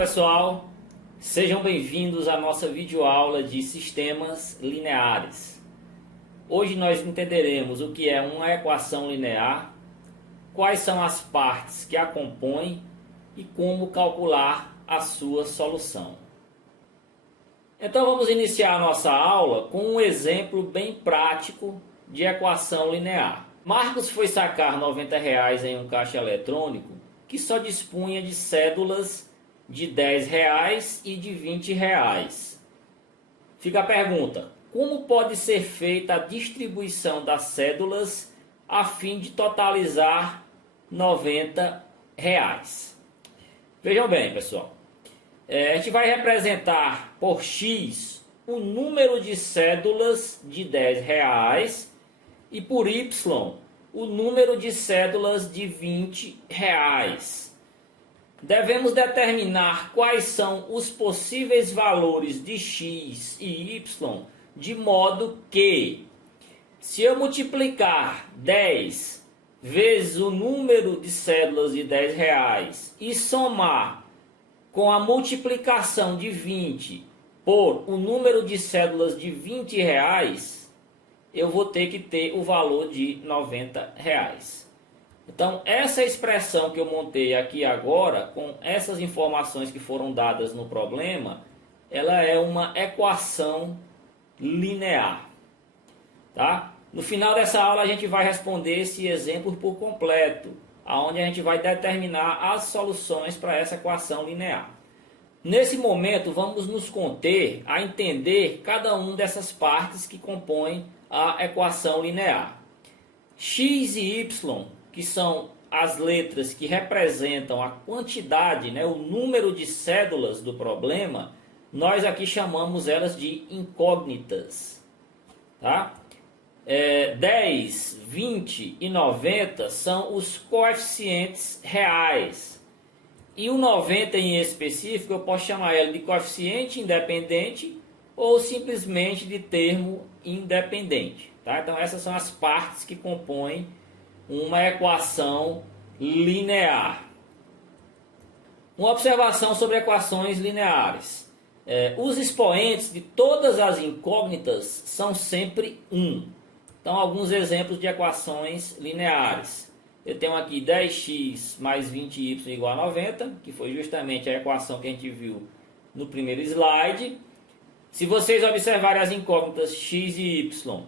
pessoal, sejam bem-vindos à nossa videoaula de sistemas lineares. Hoje nós entenderemos o que é uma equação linear, quais são as partes que a compõem e como calcular a sua solução. Então vamos iniciar a nossa aula com um exemplo bem prático de equação linear. Marcos foi sacar R$ 90 em um caixa eletrônico que só dispunha de cédulas de R$ 10 e de R$ 20. Fica a pergunta: como pode ser feita a distribuição das cédulas a fim de totalizar R$ 90? Vejam bem, pessoal. A gente vai representar por X o número de cédulas de R$ 10 e por Y o número de cédulas de R$ 20. Devemos determinar quais são os possíveis valores de X e Y, de modo que, se eu multiplicar 10 vezes o número de cédulas de R$ 10 e somar com a multiplicação de 20 por o número de cédulas de R$ 20, eu vou ter que ter o valor de R$ 90. Então, essa expressão que eu montei aqui agora, com essas informações que foram dadas no problema, ela é uma equação linear. Tá? No final dessa aula a gente vai responder esse exemplo por completo, onde a gente vai determinar as soluções para essa equação linear. Nesse momento, vamos nos conter a entender cada uma dessas partes que compõem a equação linear. X e Y, que são as letras que representam a quantidade, o número de cédulas do problema, nós aqui chamamos elas de incógnitas. Tá? 10, 20 e 90 são os coeficientes reais. E o 90 em específico, eu posso chamar ele de coeficiente independente ou simplesmente de termo independente. Tá? Então essas são as partes que compõem uma equação linear. Uma observação sobre equações lineares. Os expoentes de todas as incógnitas são sempre 1. Então, alguns exemplos de equações lineares. Eu tenho aqui 10x mais 20y igual a 90, que foi justamente a equação que a gente viu no primeiro slide. Se vocês observarem as incógnitas x e y,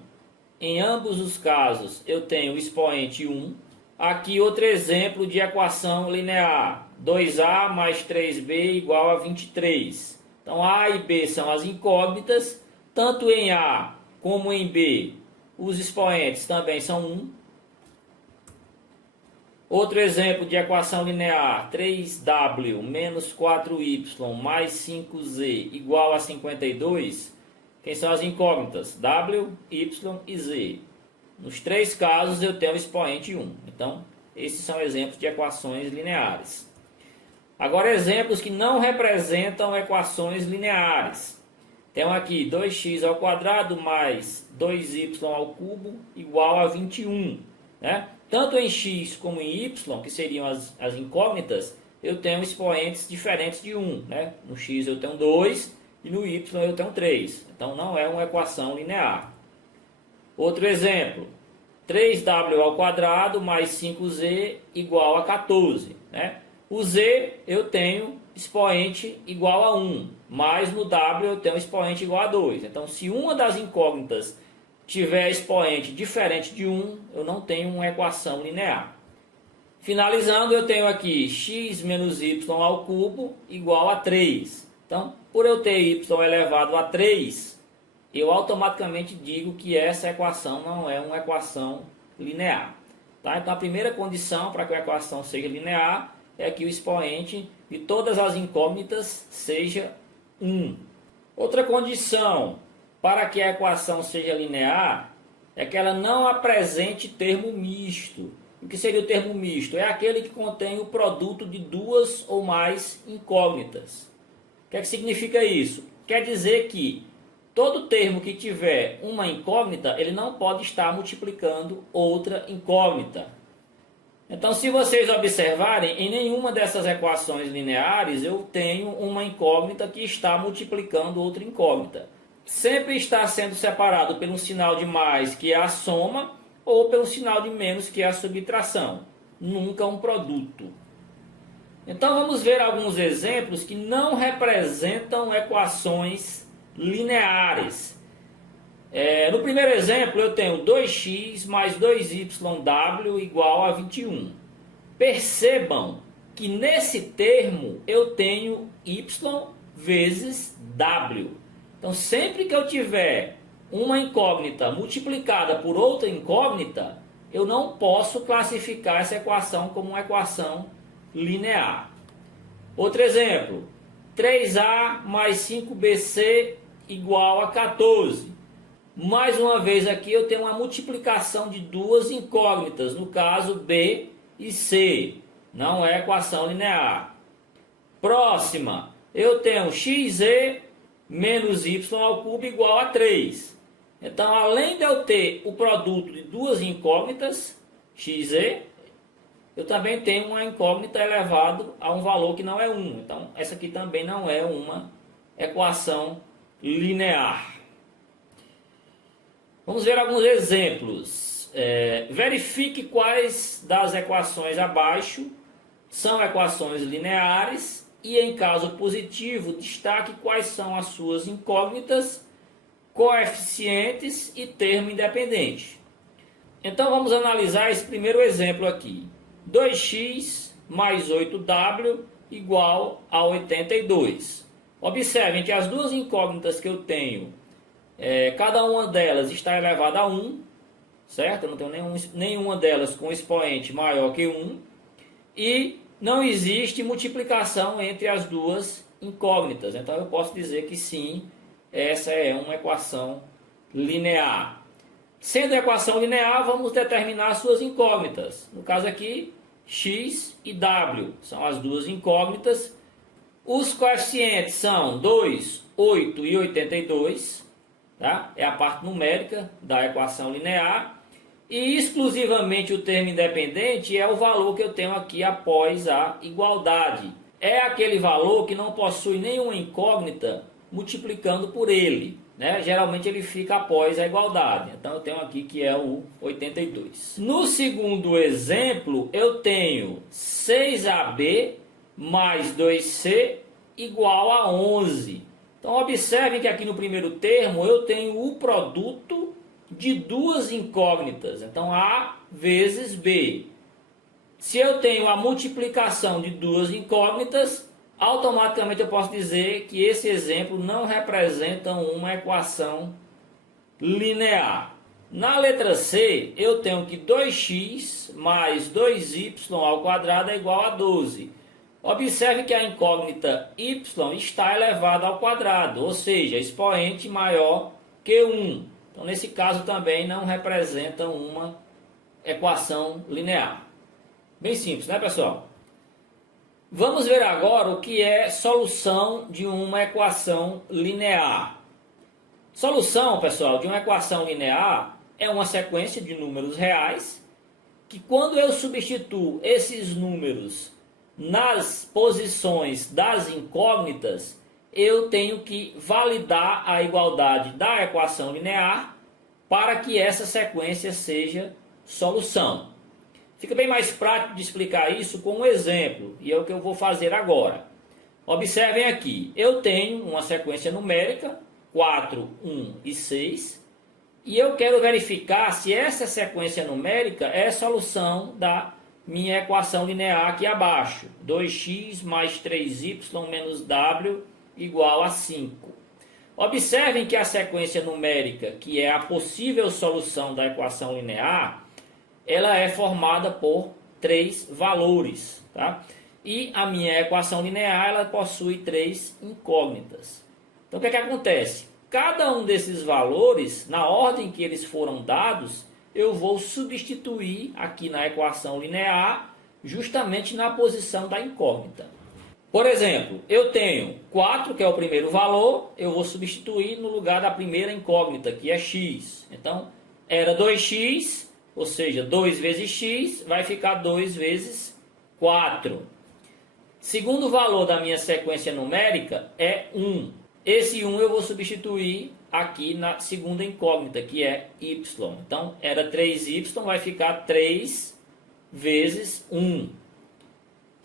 em ambos os casos eu tenho o expoente 1. Aqui outro exemplo de equação linear. 2a mais 3b igual a 23. Então A e B são as incógnitas. Tanto em A como em B os expoentes também são 1. Outro exemplo de equação linear. 3w menos 4y mais 5z igual a 52. Quem são as incógnitas? W, Y e Z. Nos três casos eu tenho o expoente 1. Então, esses são exemplos de equações lineares. Agora, exemplos que não representam equações lineares. Tenho aqui 2x ao quadrado mais 2y ao cubo igual a 21. Tanto em x como em y, que seriam as incógnitas, eu tenho expoentes diferentes de 1. No x eu tenho 2. E no y eu tenho 3. Então não é uma equação linear. Outro exemplo. 3w ao quadrado mais 5z igual a 14. O z eu tenho expoente igual a 1. Mas no w eu tenho expoente igual a 2. Então se uma das incógnitas tiver expoente diferente de 1, eu não tenho uma equação linear. Finalizando, eu tenho aqui x menos y ao cubo igual a 3. Então, por eu ter y elevado a 3, eu automaticamente digo que essa equação não é uma equação linear. Tá? Então, a primeira condição para que a equação seja linear é que o expoente de todas as incógnitas seja 1. Outra condição para que a equação seja linear é que ela não apresente termo misto. O que seria o termo misto? É aquele que contém o produto de duas ou mais incógnitas. O que é que significa isso? Quer dizer que todo termo que tiver uma incógnita, ele não pode estar multiplicando outra incógnita. Então, se vocês observarem, em nenhuma dessas equações lineares eu tenho uma incógnita que está multiplicando outra incógnita. Sempre está sendo separado pelo sinal de mais, que é a soma, ou pelo sinal de menos, que é a subtração. Nunca um produto. Então, vamos ver alguns exemplos que não representam equações lineares. No primeiro exemplo, eu tenho 2x mais 2yw igual a 21. Percebam que nesse termo eu tenho y vezes w. Então, sempre que eu tiver uma incógnita multiplicada por outra incógnita, eu não posso classificar essa equação como uma equação linear. Outro exemplo, 3a mais 5bc igual a 14. Mais uma vez aqui eu tenho uma multiplicação de duas incógnitas, no caso b e c, não é equação linear. Próxima, eu tenho xe menos y ao cubo igual a 3. Então, além de eu ter o produto de duas incógnitas, xe, eu também tenho uma incógnita elevado a um valor que não é 1. Então, essa aqui também não é uma equação linear. Vamos ver alguns exemplos. Verifique quais das equações abaixo são equações lineares e, em caso positivo, destaque quais são as suas incógnitas, coeficientes e termo independente. Então, vamos analisar esse primeiro exemplo aqui. 2x mais 8w igual a 82. Observem que as duas incógnitas que eu tenho, cada uma delas está elevada a 1, certo? Eu não tenho nenhuma delas com expoente maior que 1. E não existe multiplicação entre as duas incógnitas. Então eu posso dizer que sim, essa é uma equação linear. Sendo equação linear, vamos determinar as suas incógnitas. No caso aqui, x e w são as duas incógnitas. Os coeficientes são 2, 8 e 82. Tá? É a parte numérica da equação linear. E exclusivamente o termo independente é o valor que eu tenho aqui após a igualdade. É aquele valor que não possui nenhuma incógnita multiplicando por ele. Né? Geralmente ele fica após a igualdade. Então eu tenho aqui que é o 82. No segundo exemplo, eu tenho 6ab mais 2c igual a 11. Então observem que aqui no primeiro termo eu tenho o produto de duas incógnitas. Então A vezes B. Se eu tenho a multiplicação de duas incógnitas, automaticamente eu posso dizer que esse exemplo não representa uma equação linear. Na letra C, eu tenho que 2x mais 2y ao quadrado é igual a 12. Observe que a incógnita y está elevada ao quadrado, ou seja, expoente maior que 1. Então, nesse caso também não representa uma equação linear. Bem simples, né, pessoal? Vamos ver agora o que é solução de uma equação linear. Solução, pessoal, de uma equação linear é uma sequência de números reais que, quando eu substituo esses números nas posições das incógnitas, eu tenho que validar a igualdade da equação linear para que essa sequência seja solução. Fica bem mais prático de explicar isso com um exemplo, e é o que eu vou fazer agora. Observem aqui, eu tenho uma sequência numérica, 4, 1 e 6, e eu quero verificar se essa sequência numérica é solução da minha equação linear aqui abaixo. 2x mais 3y menos w igual a 5. Observem que a sequência numérica, que é a possível solução da equação linear, ela é formada por 3 valores. Tá? E a minha equação linear ela possui 3 incógnitas. Então o que é que acontece? Cada um desses valores, na ordem que eles foram dados, eu vou substituir aqui na equação linear, justamente na posição da incógnita. Por exemplo, eu tenho 4, que é o primeiro valor, eu vou substituir no lugar da primeira incógnita, que é x. Então, era 2x ou seja, 2 vezes x vai ficar 2 vezes 4. Segundo valor da minha sequência numérica é 1. Esse 1 eu vou substituir aqui na segunda incógnita, que é y. Então, era 3y, vai ficar 3 vezes 1.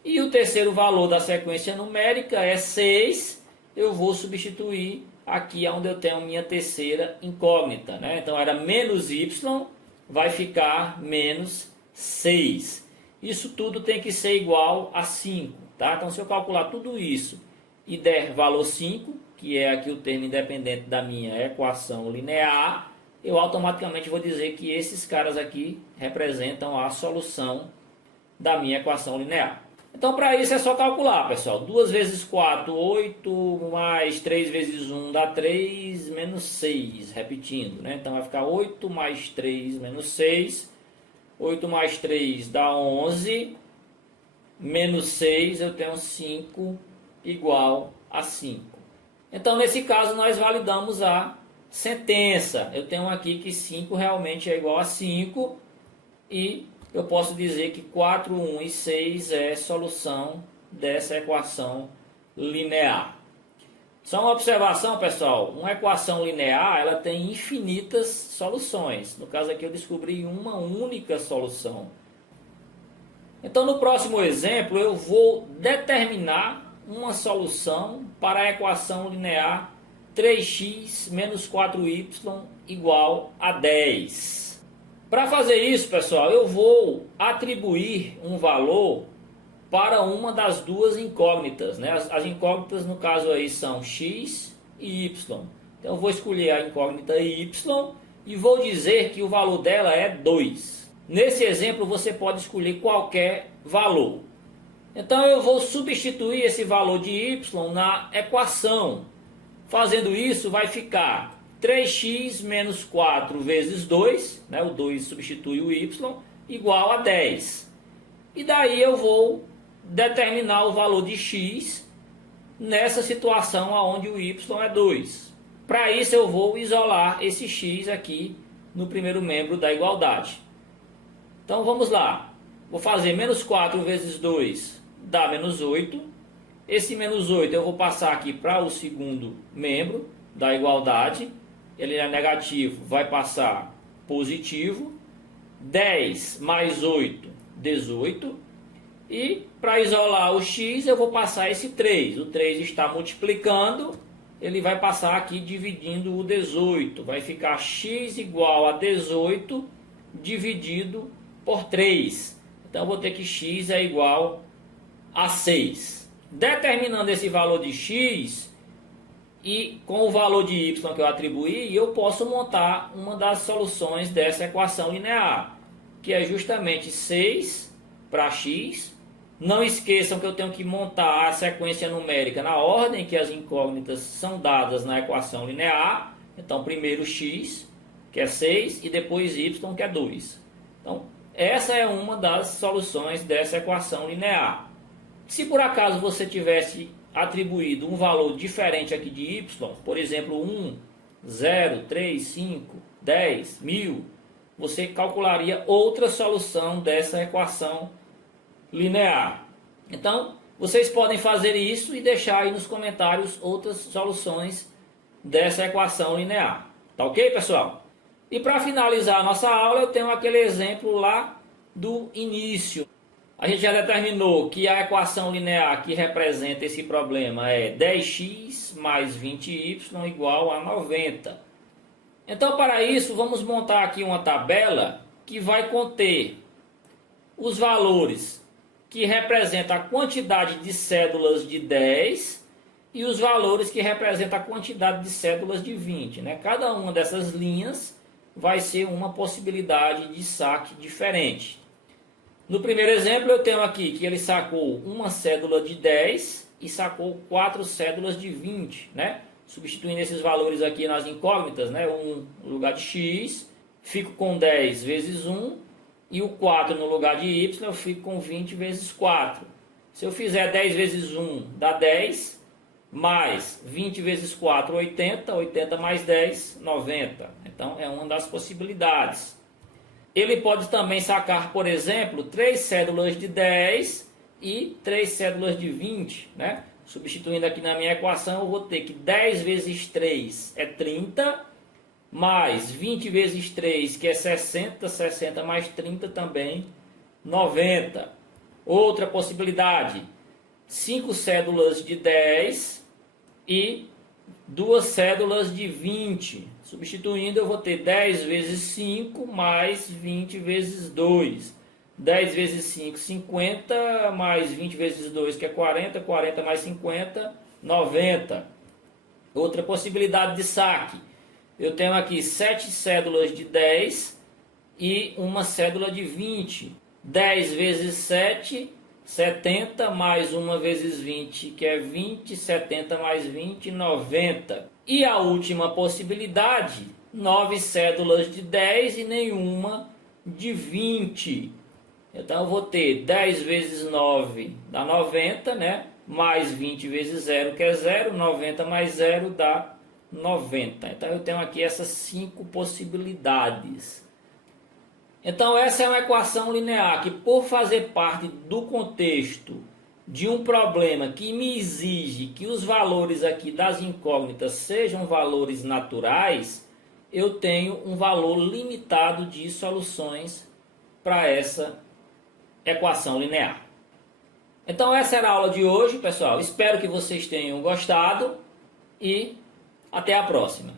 E o terceiro valor da sequência numérica é 6. Eu vou substituir aqui onde eu tenho minha terceira incógnita, né? Então, era menos y, vai ficar menos 6. Isso tudo tem que ser igual a 5, tá? Então, se eu calcular tudo isso e der valor 5, que é aqui o termo independente da minha equação linear, eu automaticamente vou dizer que esses caras aqui representam a solução da minha equação linear. Então, para isso é só calcular, pessoal. 2 vezes 4, 8, mais 3 vezes 1 dá 3, menos 6, repetindo, né? Então, vai ficar 8 mais 3 menos 6. 8 mais 3 dá 11, menos 6, eu tenho 5 igual a 5. Então, nesse caso, nós validamos a sentença. Eu tenho aqui que 5 realmente é igual a 5 e eu posso dizer que 4, 1 e 6 é solução dessa equação linear. Só uma observação, pessoal. Uma equação linear ela tem infinitas soluções. No caso aqui eu descobri uma única solução. Então, no próximo exemplo, eu vou determinar uma solução para a equação linear 3x menos 4y igual a 10. Para fazer isso, pessoal, eu vou atribuir um valor para uma das duas incógnitas, né? As incógnitas, no caso aí, são x e y. Então, eu vou escolher a incógnita y e vou dizer que o valor dela é 2. Nesse exemplo, você pode escolher qualquer valor. Então, eu vou substituir esse valor de y na equação. Fazendo isso, vai ficar 3x menos 4 vezes 2, né? O 2 substitui o y, igual a 10. E daí eu vou determinar o valor de x nessa situação onde o y é 2. Para isso eu vou isolar esse x aqui no primeiro membro da igualdade. Então vamos lá. Vou fazer menos 4 vezes 2 dá menos 8. Esse menos 8 eu vou passar aqui para o segundo membro da igualdade. Ele é negativo, vai passar positivo. 10 mais 8, 18. E para isolar o x eu vou passar esse 3. O 3 está multiplicando, ele vai passar aqui dividindo o 18. Vai ficar x igual a 18 dividido por 3. Então eu vou ter que x é igual a 6. Determinando esse valor de x e com o valor de y que eu atribuí, eu posso montar uma das soluções dessa equação linear, que é justamente 6 para x. Não esqueçam que eu tenho que montar a sequência numérica na ordem que as incógnitas são dadas na equação linear. Então, primeiro x, que é 6, e depois y, que é 2. Então, essa é uma das soluções dessa equação linear. Se por acaso você tivesse atribuído um valor diferente aqui de y, por exemplo, 1, 0, 3, 5, 10, 1000, você calcularia outra solução dessa equação linear. Então, vocês podem fazer isso e deixar aí nos comentários outras soluções dessa equação linear. Tá ok, pessoal? E para finalizar a nossa aula, eu tenho aquele exemplo lá do início. A gente já determinou que a equação linear que representa esse problema é 10x mais 20y igual a 90. Então, para isso, vamos montar aqui uma tabela que vai conter os valores que representam a quantidade de cédulas de 10 e os valores que representam a quantidade de cédulas de 20. Né? Cada uma dessas linhas vai ser uma possibilidade de saque diferente. No primeiro exemplo, eu tenho aqui que ele sacou uma cédula de 10 e sacou 4 cédulas de 20, né? Substituindo esses valores aqui nas incógnitas, né? 1 no lugar de x, fico com 10 vezes 1, e o 4 no lugar de y, eu fico com 20 vezes 4. Se eu fizer 10 vezes 1, dá 10, mais 20 vezes 4, 80, 80 mais 10, 90. Então, é uma das possibilidades. Ele pode também sacar, por exemplo, 3 cédulas de 10 e 3 cédulas de 20, né? Substituindo aqui na minha equação, eu vou ter que 10 vezes 3 é 30, mais 20 vezes 3, que é 60, 60 mais 30 também, 90. Outra possibilidade, 5 cédulas de 10 e 2 cédulas de 20. Substituindo, eu vou ter 10 vezes 5 mais 20 vezes 2. 10 vezes 5, 50, mais 20 vezes 2, que é 40. 40 mais 50, 90. Outra possibilidade de saque. Eu tenho aqui 7 cédulas de 10 e uma cédula de 20. 10 vezes 7, 70, mais 1 vezes 20, que é 20. 70 mais 20, 90. E a última possibilidade, 9 cédulas de 10 e nenhuma de 20. Então eu vou ter 10 vezes 9 dá 90, né? Mais 20 vezes 0, que é 0. 90 mais 0 dá 90. Então eu tenho aqui essas 5 possibilidades. Então essa é uma equação linear que, por fazer parte do contexto de um problema que me exige que os valores aqui das incógnitas sejam valores naturais, eu tenho um valor limitado de soluções para essa equação linear. Então essa era a aula de hoje, pessoal. Espero que vocês tenham gostado e até a próxima.